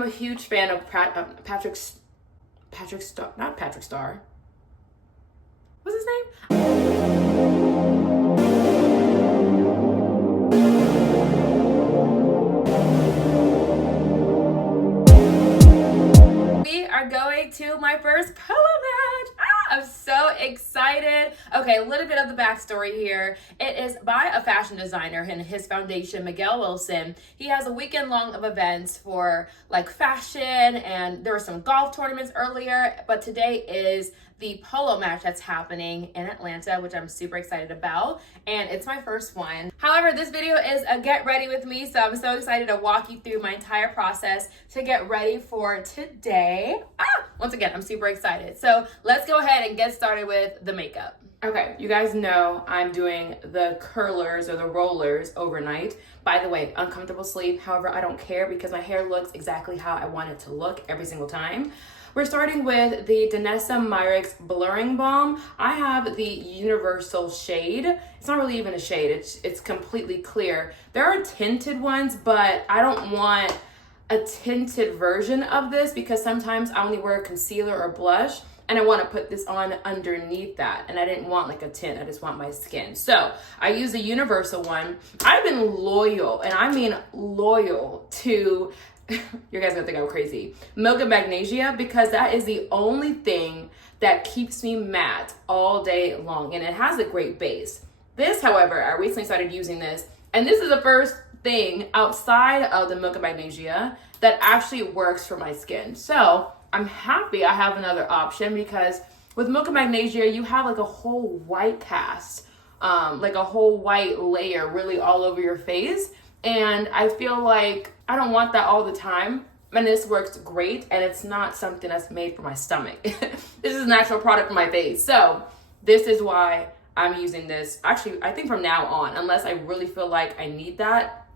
am a huge fan of Patrick Star, not Patrick Star. What's his name? We are going to my first Polo match. I'm so excited. Okay, a little bit of the backstory here. It is by a fashion designer and his foundation, Miguel Wilson. He has a weekend long of events for like fashion, and there were some golf tournaments earlier, but today is the polo match that's happening in Atlanta, which I'm super excited about, and it's my first one. However, this video is a get ready with me, so I'm so excited to walk you through my entire process to get ready for today. Once again, I'm super excited. So let's go ahead and get started with the makeup. Okay, you guys know I'm doing the curlers or the rollers overnight. By the way, uncomfortable sleep. However, I don't care because my hair looks exactly how I want it to look every single time. We're starting with the Danessa Myricks Blurring Balm. I have the universal shade. It's not really even a shade, it's completely clear. There are tinted ones, but I don't want a tinted version of this because sometimes I only wear concealer or blush, and I want to put this on underneath that, and I didn't want like a tint, I just want my skin. So I use the universal one. I've been loyal, and I mean loyal, to you guys are gonna think I'm crazy, Milk and Magnesia, because that is the only thing that keeps me matte all day long, and it has a great base. This, however, I recently started using this, and this is the first thing outside of the Milk and Magnesia that actually works for my skin. So I'm happy I have another option, because with Milk and Magnesia, you have like a whole white cast, like a whole white layer really all over your face. And I feel like I don't want that all the time. And this works great, and it's not something that's made for my stomach. This is a natural product for my face. So this is why I'm using this. Actually, I think from now on, unless I really feel like I need that,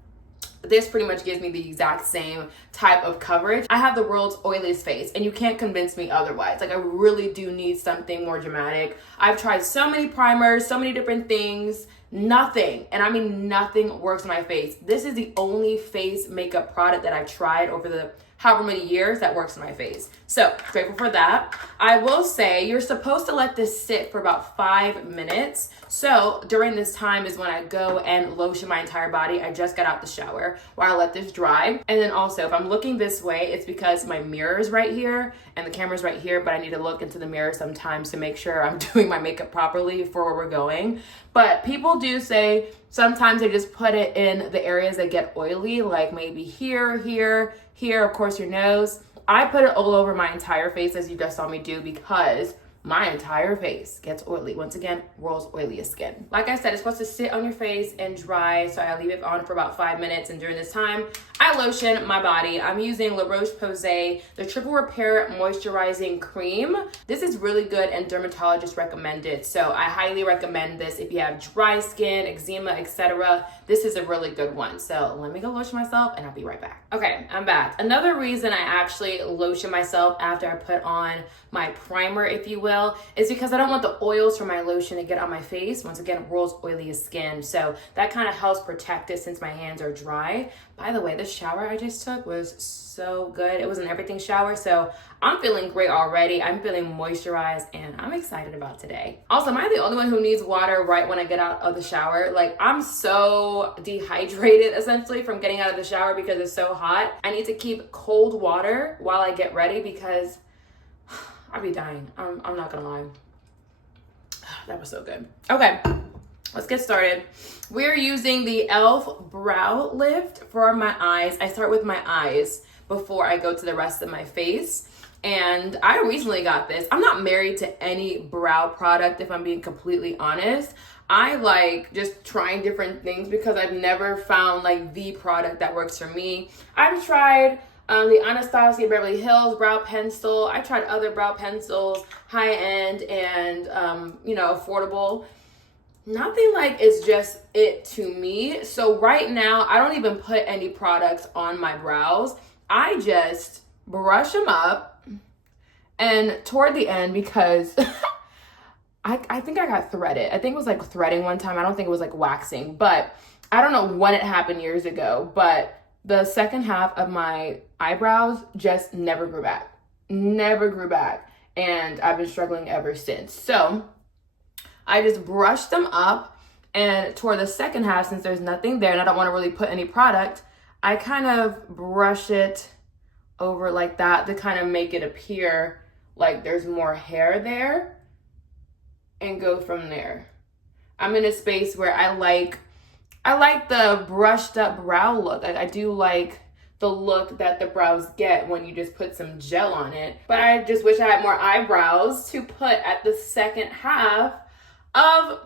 this pretty much gives me the exact same type of coverage. I have the world's oiliest face, and you can't convince me otherwise. Like, I really do need something more dramatic. I've tried so many primers, so many different things. Nothing, and I mean nothing, works on my face. This is the only face makeup product that I've tried over the however many years that works on my face. So grateful for that. I will say you're supposed to let this sit for about 5 minutes. So during this time is when I go and lotion my entire body. I just got out the shower while I let this dry. And then also, if I'm looking this way, it's because my mirror is right here and the camera's right here, but I need to look into the mirror sometimes to make sure I'm doing my makeup properly for where we're going. But people do say sometimes they just put it in the areas that get oily, like maybe here, here, here, of course your nose. I put it all over my entire face, as you just saw me do, because my entire face gets oily. Once again, world's oiliest skin. Like I said, it's supposed to sit on your face and dry, so I leave it on for about 5 minutes, and during this time, I lotion my body. I'm using La Roche-Posay, the Triple Repair Moisturizing Cream. This is really good and dermatologist recommended, so I highly recommend this if you have dry skin, eczema, etc. This is a really good one. So let me go lotion myself, and I'll be right back. Okay, I'm back. Another reason I actually lotion myself after I put on my primer, if you will, is because I don't want the oils from my lotion to get on my face. Once again, world's oiliest skin, so that kind of helps protect it since my hands are dry. By the way, the shower I just took was so good. It was an everything shower, so I'm feeling great already. I'm feeling moisturized, and I'm excited about today. Also, am I the only one who needs water right when I get out of the shower? Like, I'm so dehydrated essentially from getting out of the shower because it's so hot. I need to keep cold water while I get ready because I'd be dying. I'm not gonna lie. That was so good. Okay, let's get started. We're using the e.l.f. Brow Lift for my eyes. I start with my eyes before I go to the rest of my face. And I recently got this. I'm not married to any brow product, if I'm being completely honest. I like just trying different things because I've never found like the product that works for me. I've tried the Anastasia Beverly Hills brow pencil. I tried other brow pencils, high end and affordable. Nothing like is just it to me. So right now, I don't even put any products on my brows. I just brush them up, and toward the end, because I think I got threaded. I think it was like threading one time. I don't think it was like waxing, but I don't know when it happened years ago, but the second half of my eyebrows just never grew back. Never grew back. And I've been struggling ever since. So I just brushed them up, and toward the second half, since there's nothing there and I don't want to really put any product, I kind of brush it over like that to kind of make it appear like there's more hair there, and go from there. I'm in a space where I like the brushed up brow look. Like, I do like the look that the brows get when you just put some gel on it. But I just wish I had more eyebrows to put at the second half of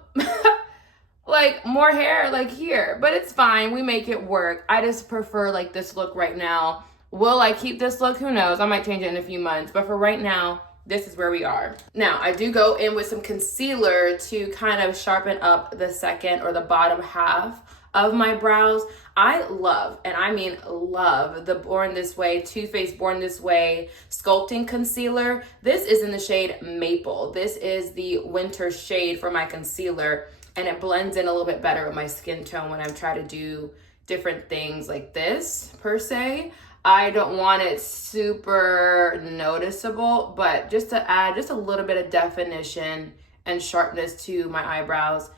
like more hair like here. But it's fine, we make it work. I just prefer like this look right now. Will I keep this look? Who knows? I might change it in a few months. But for right now, this is where we are. Now, I do go in with some concealer to kind of sharpen up the second or the bottom half of my brows. I love, and I mean love, the Born This Way, Too Faced Born This Way Sculpting Concealer. This is in the shade Maple. This is the winter shade for my concealer, and it blends in a little bit better with my skin tone when I'm trying to do different things like this, per se. I don't want it super noticeable, but just to add just a little bit of definition and sharpness to my eyebrows.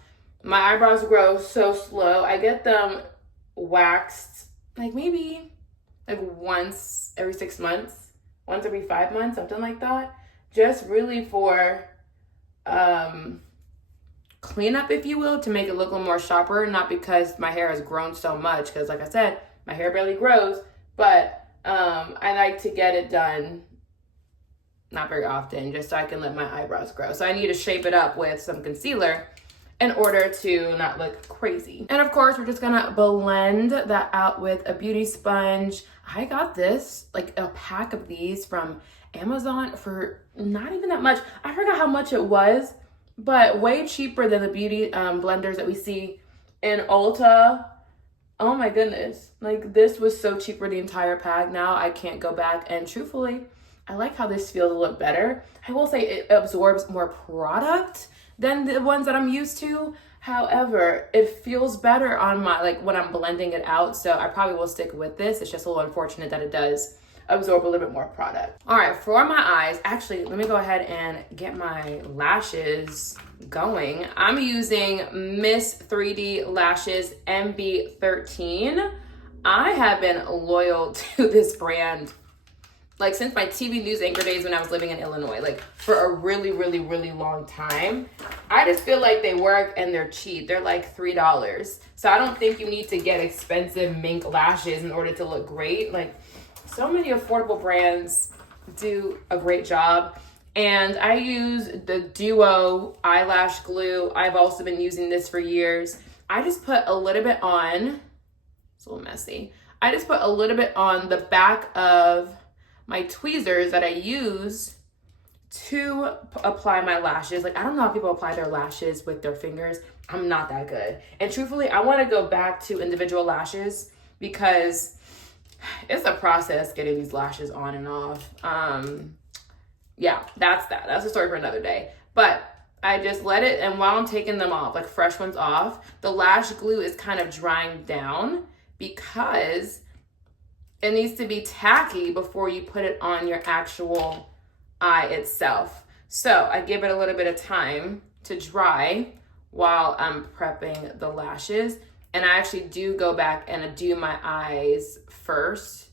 My eyebrows grow so slow. I get them waxed like maybe like once every 6 months, once every 5 months, something like that. Just really for cleanup, if you will, to make it look a little more sharper. Not because my hair has grown so much, because like I said, my hair barely grows, but I like to get it done not very often, just so I can let my eyebrows grow. So I need to shape it up with some concealer in order to not look crazy. And of course, we're just gonna blend that out with a beauty sponge. I got this, like a pack of these from Amazon for not even that much. I forgot how much it was, but way cheaper than the beauty blenders that we see in Ulta. Oh my goodness. Like, this was so cheap for the entire pack. Now I can't go back. And truthfully, I like how this feels a little better. I will say it absorbs more product than the ones that I'm used to. However, it feels better on my, like when I'm blending it out. So I probably will stick with this. It's just a little unfortunate that it does absorb a little bit more product. All right, for my eyes, actually, let me go ahead and get my lashes going. I'm using Miss 3D Lashes MB13. I have been loyal to this brand like since my TV news anchor days when I was living in Illinois, like for a really, really, really long time. I just feel like they work and they're cheap. They're like $3. So I don't think you need to get expensive mink lashes in order to look great. Like, so many affordable brands do a great job. And I use the Duo eyelash glue. I've also been using this for years. I just put a little bit on, it's a little messy. I just put a little bit on the back of my tweezers that I use to apply my lashes. Like, I don't know how people apply their lashes with their fingers. I'm not that good. And truthfully, I want to go back to individual lashes because it's a process getting these lashes on and off. Yeah, that's that. That's a story for another day. But I just let it, and while I'm taking them off, like fresh ones off, the lash glue is kind of drying down because it needs to be tacky before you put it on your actual eye itself. So I give it a little bit of time to dry while I'm prepping the lashes. And I actually do go back and do my eyes first,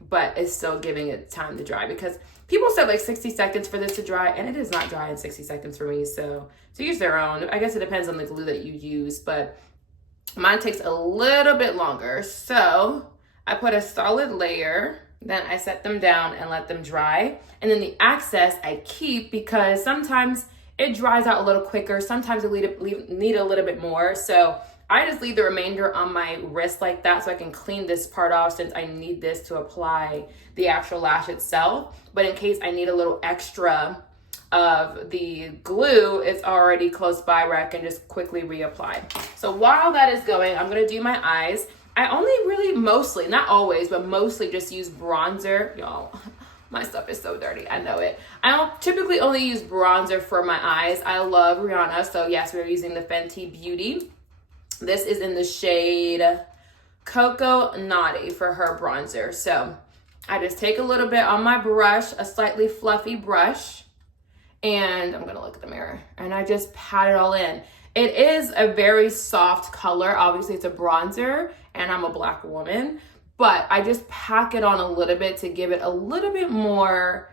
but it's still giving it time to dry because people said like 60 seconds for this to dry, and it is not dry in 60 seconds for me. So to use their own, I guess it depends on the glue that you use, but mine takes a little bit longer. So I put a solid layer, then I set them down and let them dry. And then the excess I keep because sometimes it dries out a little quicker. Sometimes I need a little bit more. So I just leave the remainder on my wrist like that so I can clean this part off since I need this to apply the actual lash itself. But in case I need a little extra of the glue, it's already close by where I can just quickly reapply. So while that is going, I'm gonna do my eyes. I only really mostly, not always, but mostly just use bronzer. Y'all, my stuff is so dirty, I know it. I don't typically only use bronzer for my eyes. I love Rihanna, so yes, we're using the Fenty Beauty. This is in the shade Cocoa Naughty for her bronzer. So I just take a little bit on my brush, a slightly fluffy brush, and I'm gonna look at the mirror, and I just pat it all in. It is a very soft color. Obviously it's a bronzer and I'm a black woman, but I just pack it on a little bit to give it a little bit more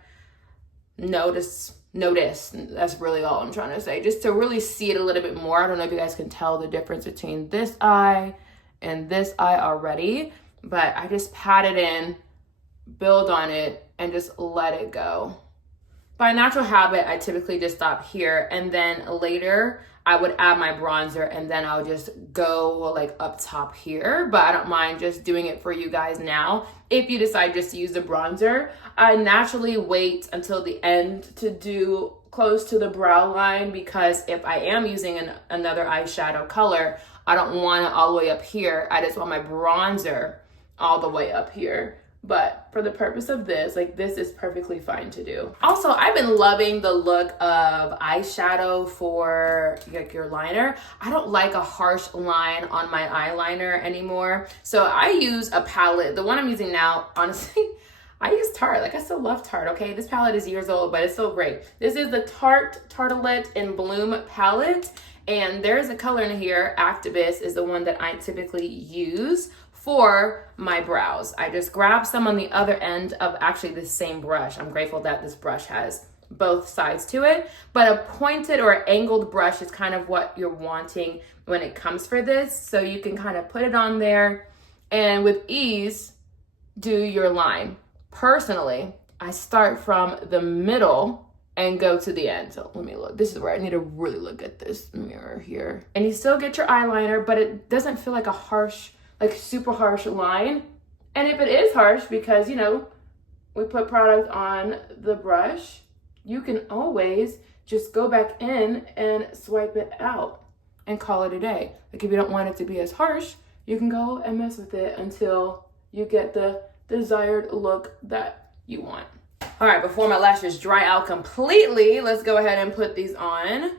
notice. That's really all I'm trying to say. Just to really see it a little bit more. I don't know if you guys can tell the difference between this eye and this eye already, but I just pat it in, build on it, and just let it go. By natural habit, I typically just stop here, and then later I would add my bronzer, and then I'll just go like up top here, but I don't mind just doing it for you guys now. If you decide just to use the bronzer, I naturally wait until the end to do close to the brow line, because if I am using another eyeshadow color, I don't want it all the way up here. I just want my bronzer all the way up here. But for the purpose of this, like, this is perfectly fine to do. Also, I've been loving the look of eyeshadow for like your liner. I don't like a harsh line on my eyeliner anymore. So I use a palette. The one I'm using now, honestly, I use Tarte. Like, I still love Tarte, okay? This palette is years old, but it's still great. This is the Tarte Tartelette in Bloom palette. And there's a color in here, Activist is the one that I typically use for my brows. I just grab some on the other end of actually the same brush. I'm grateful that this brush has both sides to it, but a pointed or angled brush is kind of what you're wanting when it comes for this. So you can kind of put it on there and with ease do your line. Personally, I start from the middle and go to the end. So let me look. This is where I need to really look at this mirror here. And you still get your eyeliner, but it doesn't feel like a harsh, like super harsh line. And if it is harsh, because, you know, we put product on the brush, you can always just go back in and swipe it out and call it a day. Like, if you don't want it to be as harsh, you can go and mess with it until you get the desired look that you want. All right, before my lashes dry out completely, let's go ahead and put these on.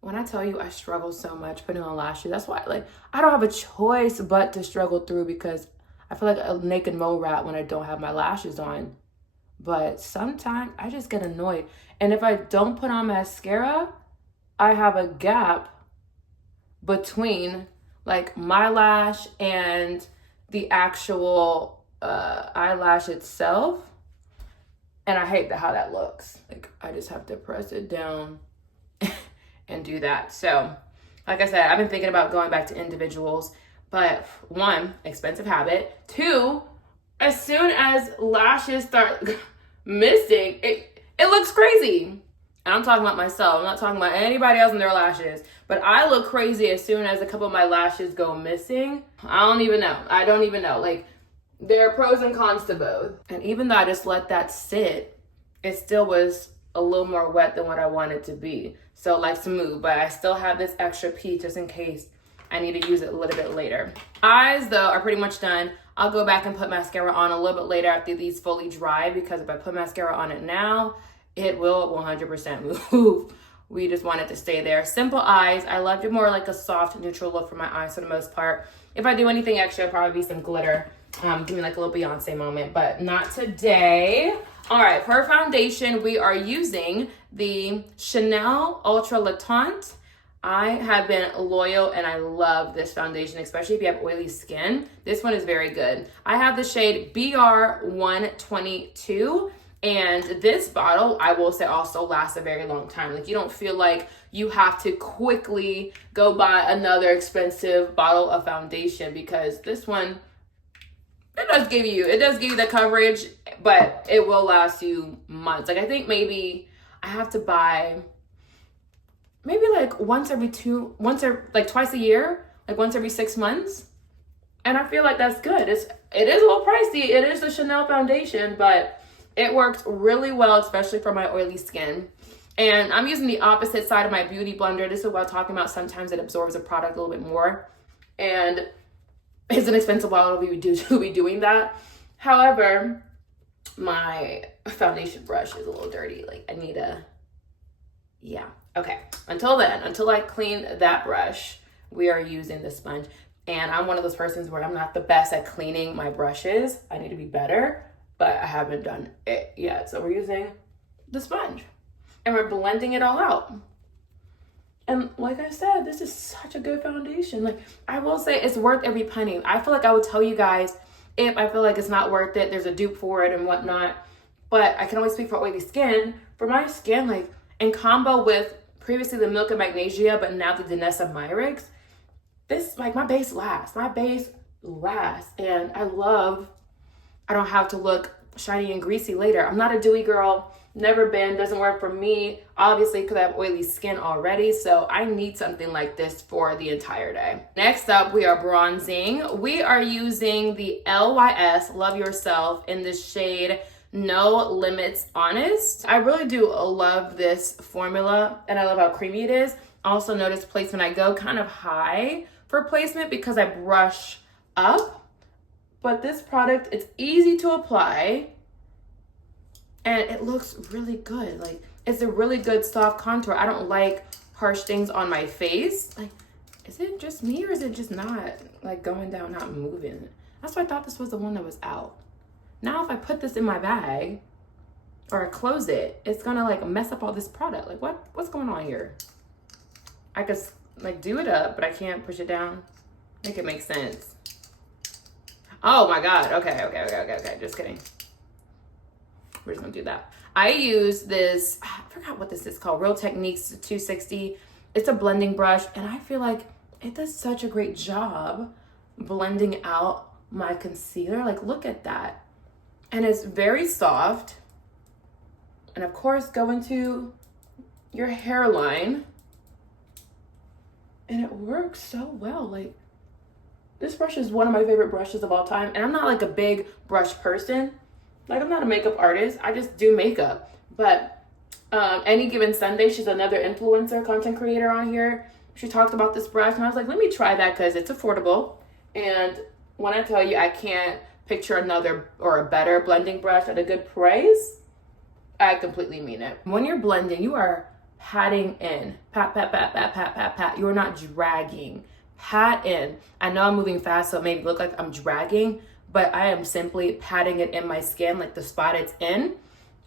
When I tell you I struggle so much putting on lashes, that's why, like, I don't have a choice but to struggle through, because I feel like a naked mole rat when I don't have my lashes on. But sometimes I just get annoyed. And if I don't put on mascara, I have a gap between like my lash and the actual eyelash itself. And I hate how that looks. Like, I just have to press it down and do that. So, like I said, I've been thinking about going back to individuals, but one, expensive habit. Two, as soon as lashes start missing, it looks crazy. And I'm talking about myself. I'm not talking about anybody else and their lashes, but I look crazy as soon as a couple of my lashes go missing. I don't even know. Like, there are pros and cons to both. And even though I just let that sit, it still was a little more wet than what I want it to be. So like smooth, but I still have this extra piece just in case I need to use it a little bit later. Eyes though are pretty much done. I'll go back and put mascara on a little bit later after these fully dry, because if I put mascara on it now, it will 100% move. We just want it to stay there. Simple eyes. I love it more like a soft neutral look for my eyes for the most part. If I do anything extra, it'll probably be some glitter. Give me like a little Beyonce moment, but not today. All right, for foundation, we are using the Chanel Ultra Latente. I have been loyal and I love this foundation, especially if you have oily skin. This one is very good. I have the shade BR122, and this bottle, I will say, also lasts a very long time. Like, you don't feel like you have to quickly go buy another expensive bottle of foundation, because this one, it does give you the coverage, but it will last you months. Like, I think maybe I have to buy maybe like twice a year, like once every 6 months. And I feel like that's good. It is a little pricey. It is a Chanel foundation, but it works really well, especially for my oily skin. And I'm using the opposite side of my beauty blender. This is what I'm talking about. Sometimes it absorbs a product a little bit more. And it's an expensive bottle to be doing that. However, my foundation brush is a little dirty. Like, I need yeah. Okay. Until I clean that brush, we are using the sponge. And I'm one of those persons where I'm not the best at cleaning my brushes. I need to be better, but I haven't done it yet. So we're using the sponge and we're blending it all out. And like I said, this is such a good foundation. Like, I will say it's worth every penny. I feel like I would tell you guys if I feel like it's not worth it, there's a dupe for it and whatnot. But I can only speak for oily skin. For my skin, like in combo with previously the Milk and Magnesia, but now the Danessa Myricks, this, like, my base lasts. And I don't have to look shiny and greasy later. I'm not a dewy girl, never been, doesn't work for me, obviously, because I have oily skin already. So I need something like this for the entire day. Next up, we are bronzing. We are using the LYS Love Yourself in the shade No Limits Honest. I really do love this formula, and I love how creamy it is. Also notice placement, I go kind of high for placement because I brush up, but this product, it's easy to apply and it looks really good. Like, it's a really good soft contour. I don't like harsh things on my face. Like, is it just me or is it just not like going down, not moving? That's why I thought this was the one that was out. Now if I put this in my bag or I close it, it's gonna like mess up all this product. Like, what's going on here? I could like do it up, but I can't push it down. Make it make sense. Oh my God. Okay. Just kidding. We're just gonna do that. I use this, I forgot what this is called, Real Techniques 260. It's a blending brush, and I feel like it does such a great job blending out my concealer. Like, look at that. And it's very soft. And of course, go into your hairline. And it works so well. Like, this brush is one of my favorite brushes of all time. And I'm not like a big brush person. Like, I'm not a makeup artist. I just do makeup. But Any Given Sunday, she's another influencer, content creator on here. She talked about this brush. And I was like, let me try that because it's affordable. And when I tell you I can't picture another or a better blending brush at a good price, I completely mean it. When you're blending, you are patting in. Pat, pat, pat, pat, pat, pat, pat. You are not dragging. Pat in. I know I'm moving fast, so it may look like I'm dragging, but I am simply patting it in my skin, like the spot it's in,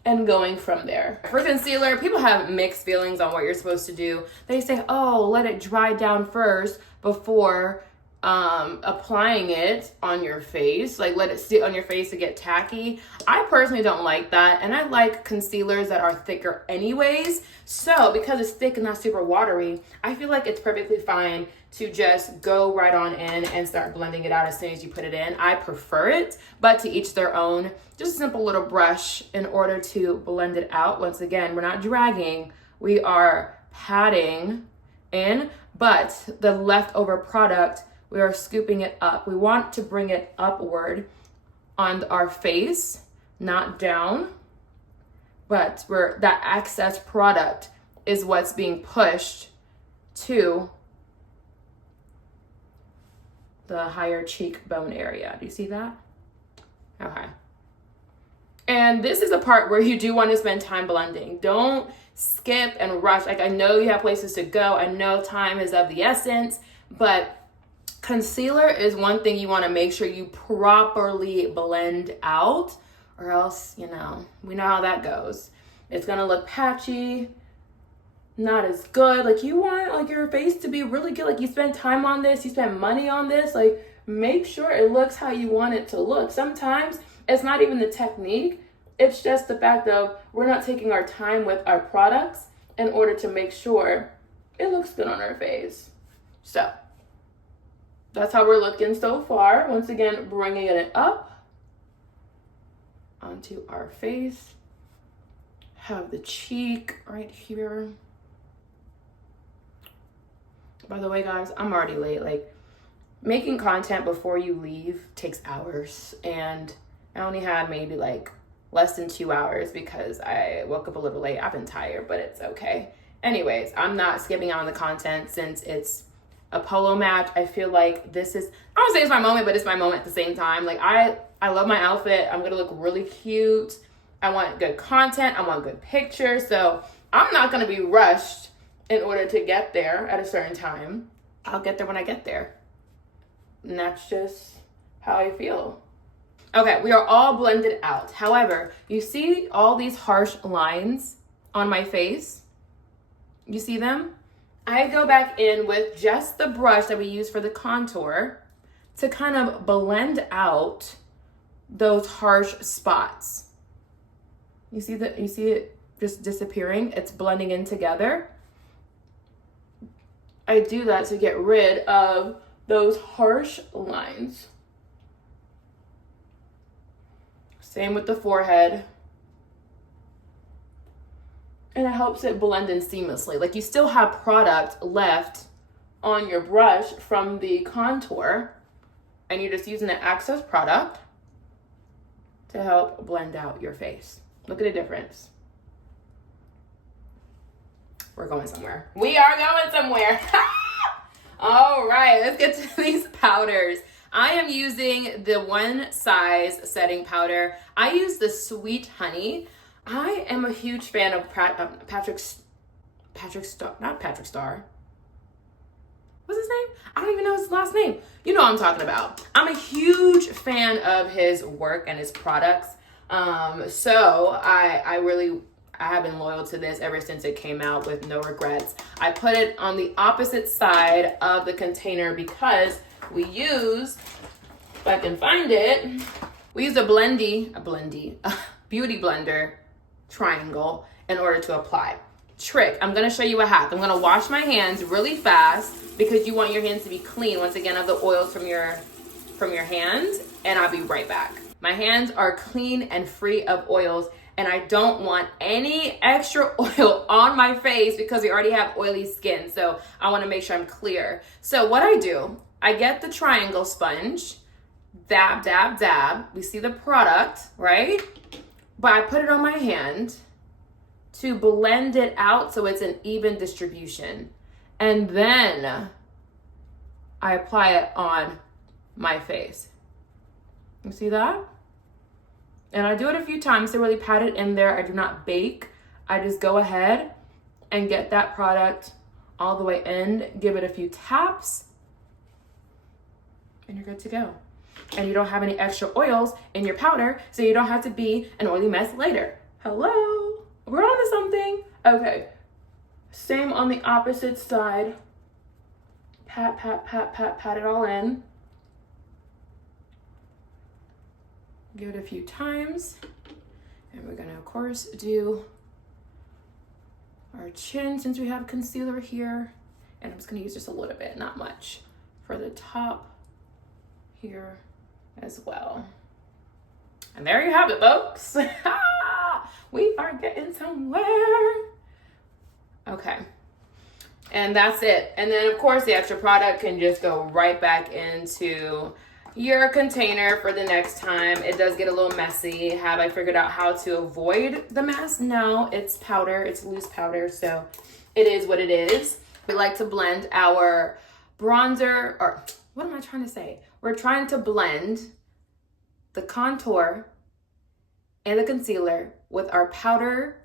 and going from there. For concealer, people have mixed feelings on what you're supposed to do. They say, oh, let it dry down first before applying it on your face, like let it sit on your face to get tacky. I personally don't like that, and I like concealers that are thicker anyways. So because it's thick and not super watery, I feel like it's perfectly fine to just go right on in and start blending it out as soon as you put it in. I prefer it, but to each their own. Just a simple little brush in order to blend it out. Once again, we're not dragging, we are patting in, but the leftover product, we are scooping it up. We want to bring it upward on our face, not down, but that excess product is what's being pushed to the higher cheekbone area. Do you see that? Okay. And this is a part where you do want to spend time blending. Don't skip and rush. Like, I know you have places to go. I know time is of the essence, but concealer is one thing you want to make sure you properly blend out, or else, you know, we know how that goes. It's going to look patchy, not as good. Like, you want like your face to be really good. Like, you spend time on this, you spend money on this, like make sure it looks how you want it to look. Sometimes it's not even the technique. It's just the fact of we're not taking our time with our products in order to make sure it looks good on our face. So that's how we're looking so far. Once again, bringing it up onto our face. Have the cheek right here. By the way, guys, I'm already late. Like, making content before you leave takes hours, and I only had maybe like less than 2 hours because I woke up a little late. I've been tired, but it's okay. Anyways, I'm not skipping out on the content since it's a polo match. I feel like this is, I don't say it's my moment, but it's my moment at the same time. Like, I love my outfit. I'm gonna look really cute. I want good content. I want good pictures. So I'm not gonna be rushed in order to get there at a certain time. I'll get there when I get there. And that's just how I feel. Okay, we are all blended out. However, you see all these harsh lines on my face? You see them? I go back in with just the brush that we use for the contour to kind of blend out those harsh spots. You see it just disappearing? It's blending in together. I do that to get rid of those harsh lines. Same with the forehead. And it helps it blend in seamlessly. Like you still have product left on your brush from the contour, and you're just using the excess product to help blend out your face. Look at the difference. We're going somewhere. We are going somewhere. All right, let's get to these powders. I am using the One Size setting powder. I use the Sweet Honey. I am a huge fan of Patrick Star, not Patrick Star. What's his name? I don't even know his last name. You know what I'm talking about. I'm a huge fan of his work and his products. So I have been loyal to this ever since it came out with no regrets. I put it on the opposite side of the container because we use, if I can find it, we use a beauty blender triangle in order to apply. Trick, I'm gonna show you a hack. I'm gonna wash my hands really fast because you want your hands to be clean, once again, of the oils from your hands, and I'll be right back. My hands are clean and free of oils, and I don't want any extra oil on my face because we already have oily skin. So I wanna make sure I'm clear. So what I do, I get the triangle sponge, dab, dab, dab. We see the product, right? But I put it on my hand to blend it out so it's an even distribution. And then I apply it on my face. You see that? And I do it a few times to really pat it in there. I do not bake. I just go ahead and get that product all the way in, give it a few taps, and you're good to go. And you don't have any extra oils in your powder, so you don't have to be an oily mess later. Hello, we're on to something. Okay, same on the opposite side. Pat, pat, pat, pat, pat it all in. Give it a few times. And we're gonna, of course, do our chin since we have concealer here. And I'm just gonna use just a little bit, not much, for the top here as well. And there you have it, folks. We are getting somewhere. Okay, and that's it. And then of course the extra product can just go right back into your container for the next time. It does get a little messy. Have I figured out how to avoid the mess? No, it's powder, it's loose powder, so it is what it is. We like to blend our bronzer, or what am I trying to say? We're trying to blend the contour and the concealer with our powder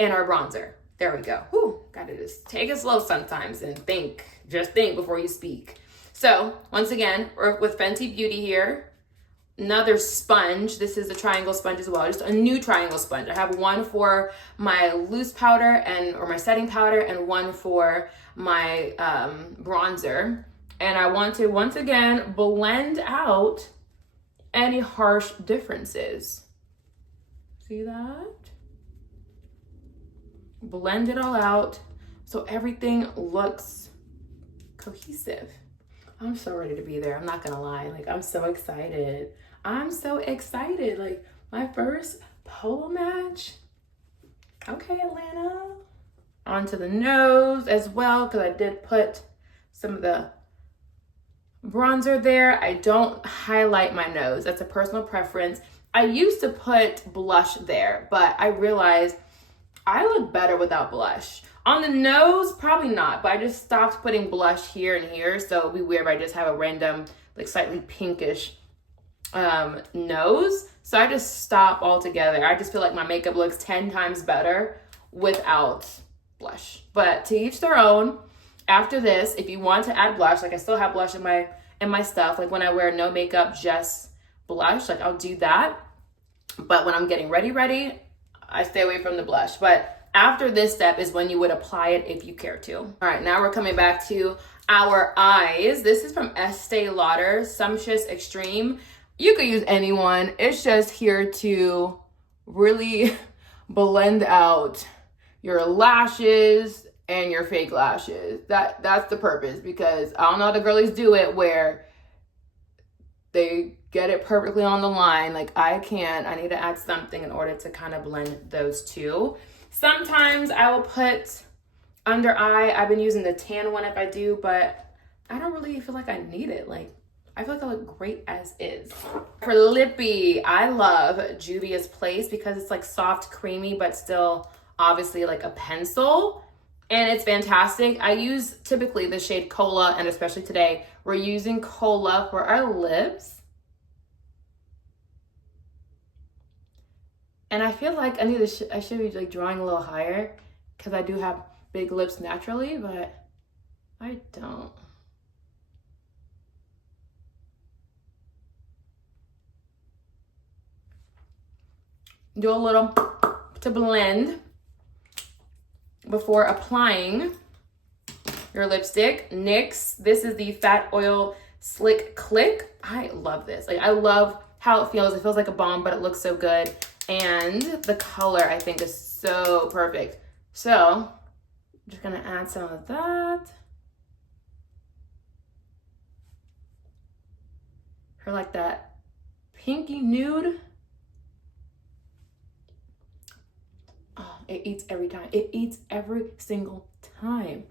and our bronzer. There we go. Whew, gotta just take it slow sometimes and think, just think before you speak. So once again, we're with Fenty Beauty here. Another sponge. This is a triangle sponge as well, just a new triangle sponge. I have one for my loose powder or my setting powder, and one for my bronzer. And I want to, once again, blend out any harsh differences. See that? Blend it all out so everything looks cohesive. I'm so ready to be there. I'm not gonna lie. Like, I'm so excited. I'm so excited. Like, my first polo match. Okay, Atlanta. Onto the nose as well, because I did put some of the bronzer there. I don't highlight my nose. That's a personal preference. I used to put blush there, but I realized I look better without blush. On the nose, probably not, but I just stopped putting blush here and here, so it'd be weird if I just have a random, like, slightly pinkish nose. So I just stop altogether. I just feel like my makeup looks 10 times better without blush. But to each their own. After this, if you want to add blush, like I still have blush in in my stuff. Like when I wear no makeup, just blush, like I'll do that. But when I'm getting ready, I stay away from the blush. But after this step is when you would apply it if you care to. All right, now we're coming back to our eyes. This is from Estee Lauder, Sumptuous Extreme. You could use any one. It's just here to really blend out your lashes and your fake lashes. That's the purpose, because I don't know how the girlies do it where they get it perfectly on the line. Like I can't. I need to add something in order to kind of blend those two. Sometimes I will put under eye. I've been using the tan one if I do, but I don't really feel like I need it. Like I feel like I look great as is. For lippy, I love Juvia's Place because it's like soft, creamy, but still obviously like a pencil. And it's fantastic. I use typically the shade Cola, and especially today, we're using Cola for our lips. And I feel like I should be like drawing a little higher because I do have big lips naturally, but I don't. Do a little to blend before applying your lipstick. NYX, this is the Fat Oil Slick Click. I love this. Like I love how it feels. It feels like a balm, but it looks so good. And the color I think is so perfect. So I'm just gonna add some of that. For like that pinky nude. Oh, it eats every time. It eats every single time.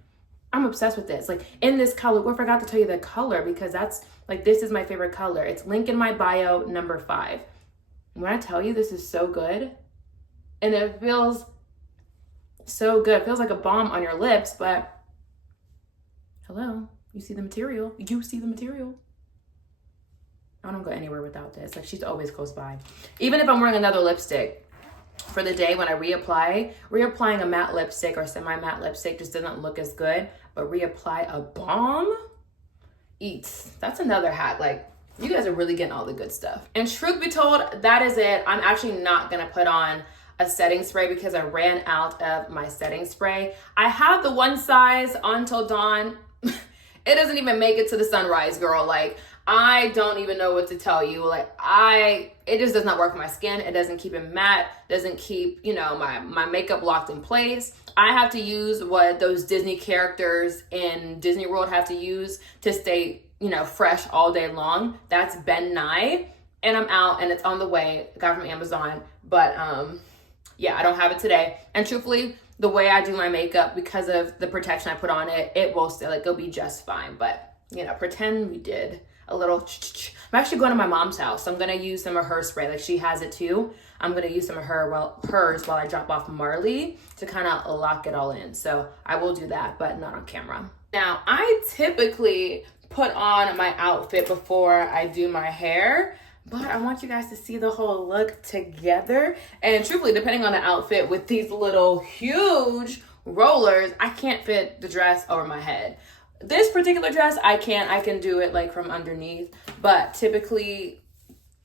I'm obsessed with this. Like in this color, I forgot to tell you the color because that's like, this is my favorite color. It's link in my bio, number 5. When I tell you this is so good, and it feels so good. It feels like a balm on your lips, but hello, you see the material. You see the material. I don't go anywhere without this. Like she's always close by. Even if I'm wearing another lipstick for the day when I reapplying a matte lipstick or semi-matte lipstick just doesn't look as good, but reapply a balm eats. That's another hack. Like you guys are really getting all the good stuff. And truth be told, that is it. I'm actually not gonna put on a setting spray because I ran out of my setting spray. I have the one size until dawn. It doesn't even make it to the sunrise, girl. Like I don't even know what to tell you. Like it just does not work for my skin. It doesn't keep it matte, doesn't keep, you know, my makeup locked in place. I have to use what those Disney characters in Disney World have to use to stay, you know, fresh all day long. That's Ben Nye, and I'm out and it's on the way. I got it from Amazon, but yeah, I don't have it today. And truthfully, the way I do my makeup, because of the protection I put on it, it will still, like, it'll be just fine. But, you know, pretend we did a little I'm actually going to my mom's house, so I'm going to use some of her spray. Like, she has it too. I'm going to use some of hers while I drop off Marley to kind of lock it all in. So I will do that, but not on camera. Now, I typically put on my outfit before I do my hair, but I want you guys to see the whole look together. And truthfully, depending on the outfit, with these little huge rollers, I can't fit the dress over my head. This particular dress, I can do it like from underneath, but typically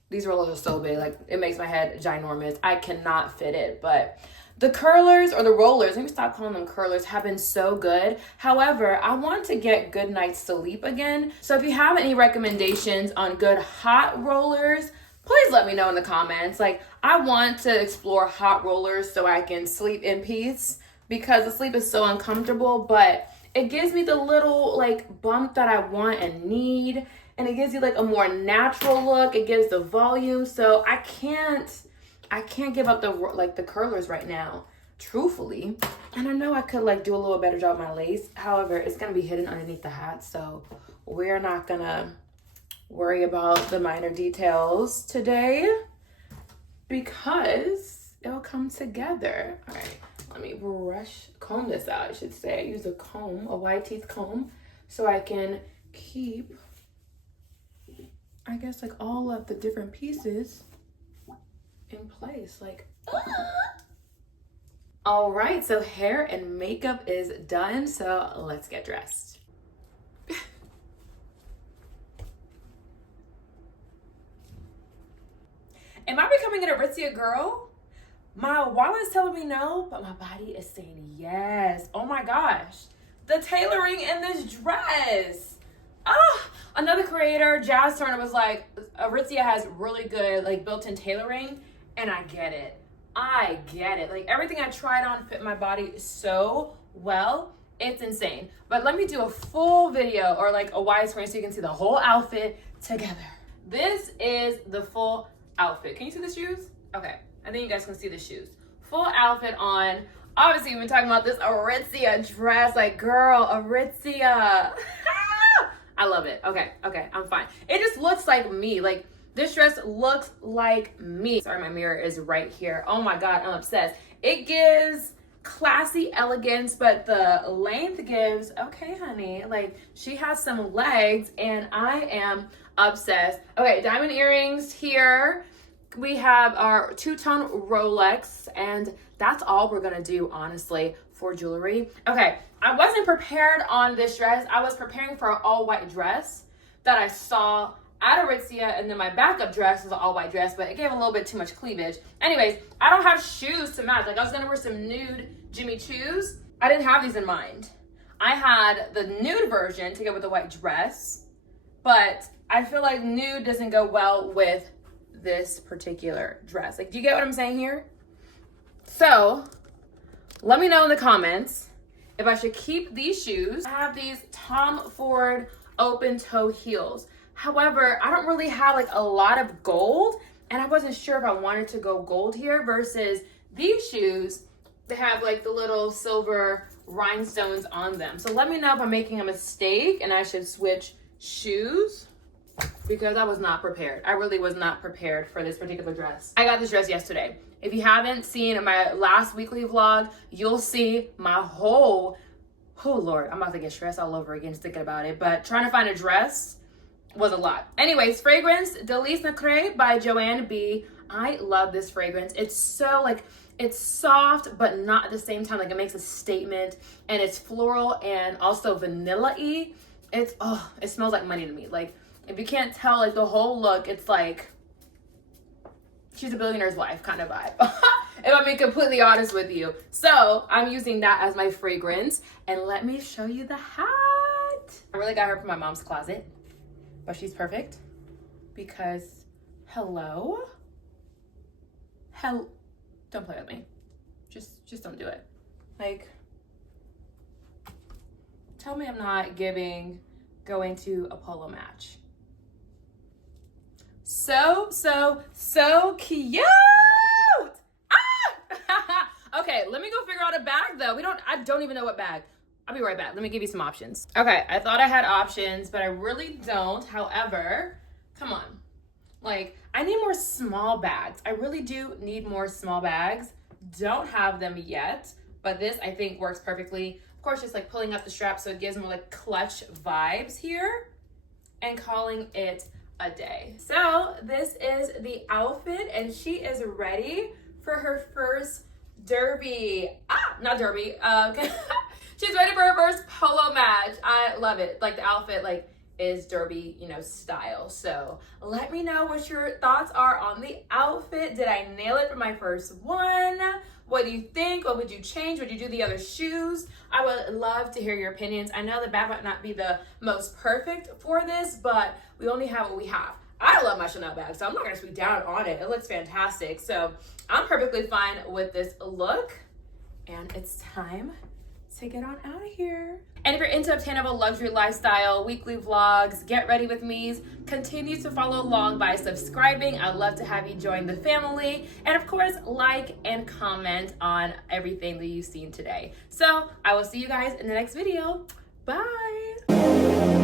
these rollers are so big, like it makes my head ginormous. I cannot fit it, but the curlers or the rollers, let me stop calling them curlers, have been so good. However, I want to get good night's sleep again. So if you have any recommendations on good hot rollers, please let me know in the comments. Like I want to explore hot rollers so I can sleep in peace, because the sleep is so uncomfortable, but it gives me the little like bump that I want and need. And it gives you like a more natural look. It gives the volume. So I can't give up the curlers right now, truthfully. And I know I could like do a little better job with my lace. However, it's gonna be hidden underneath the hat, so we're not gonna worry about the minor details today because it'll come together. All right, let me comb this out, I should say. Use a comb, a wide teeth comb, so I can keep, I guess, like all of the different pieces in place, like all right, so hair and makeup is done, so let's get dressed. Am I becoming an Aritzia girl? My wallet is telling me no, but my body is saying yes. Oh my gosh. The tailoring in this dress. Another creator, Jazz Turner, was like, Aritzia has really good like built-in tailoring, and I get it. I get it. Like everything I tried on fit my body so well. It's insane. But let me do a full video or like a widescreen so you can see the whole outfit together. This is the full outfit. Can you see the shoes? Okay, I think you guys can see the shoes. Full outfit on. Obviously, we've been talking about this Aritzia dress. Like, girl, Aritzia. I love it. Okay, I'm fine. It just looks like me. Like, this dress looks like me. Sorry, my mirror is right here. Oh my God, I'm obsessed. It gives classy elegance, but the length gives, okay, honey, like she has some legs and I am obsessed. Okay, diamond earrings here. We have our two-tone Rolex, and that's all we're gonna do, honestly, for jewelry. Okay, I wasn't prepared on this dress. I was preparing for an all-white dress that I saw at Aritzia, and then my backup dress is an all-white dress, but it gave a little bit too much cleavage. Anyways, I don't have shoes to match. Like, I was gonna wear some nude Jimmy Choos. I didn't have these in mind. I had the nude version to go with the white dress, but I feel like nude doesn't go well with this particular dress. Like, do you get what I'm saying here? So, let me know in the comments if I should keep these shoes. I have these Tom Ford open toe heels. However, I don't really have like a lot of gold, and I wasn't sure if I wanted to go gold here versus these shoes that have like the little silver rhinestones on them. So let me know if I'm making a mistake and I should switch shoes, because I was not prepared. I really was not prepared for this particular dress. I got this dress yesterday. If you haven't seen my last weekly vlog, you'll see my whole, oh Lord, I'm about to get stressed all over again just thinking about it, but trying to find a dress was a lot. Anyways, fragrance, Délice Nacré by Joanne B. I love this fragrance. It's so like, it's soft, but not at the same time. Like, it makes a statement, and it's floral and also vanilla-y. It's, oh, it smells like money to me. Like, if you can't tell, like, the whole look, it's like she's a billionaire's wife kind of vibe. If I'm being completely honest with you. So I'm using that as my fragrance. And let me show you the hat. I really got her from my mom's closet, but she's perfect because, hello. Don't play with me. Just don't do it. Like, tell me I'm not going to a polo match. So cute. Okay, let me go figure out a bag though. I don't even know what bag. I'll be right back. Let me give you some options. Okay, I thought I had options, but I really don't. However, come on. Like, I need more small bags. I really do need more small bags. Don't have them yet, but this I think works perfectly. Of course, just like pulling up the strap so it gives more like clutch vibes here, and calling it a day. So this is the outfit, and she is ready for her first derby. Not derby. She's ready for her first polo match. I love it. Like, the outfit like is derby, you know, style. So let me know what your thoughts are on the outfit. Did I nail it for my first one? What do you think? What would you change? Would you do the other shoes? I would love to hear your opinions. I know the bag might not be the most perfect for this, but we only have what we have. I love my Chanel bag, so I'm not gonna speak down on it. It looks fantastic. So I'm perfectly fine with this look, and it's time to get on out of here. And if you're into obtainable luxury lifestyle, weekly vlogs, get ready with me's, continue to follow along by subscribing. I'd love to have you join the family. And of course, like and comment on everything that you've seen today. So I will see you guys in the next video. Bye.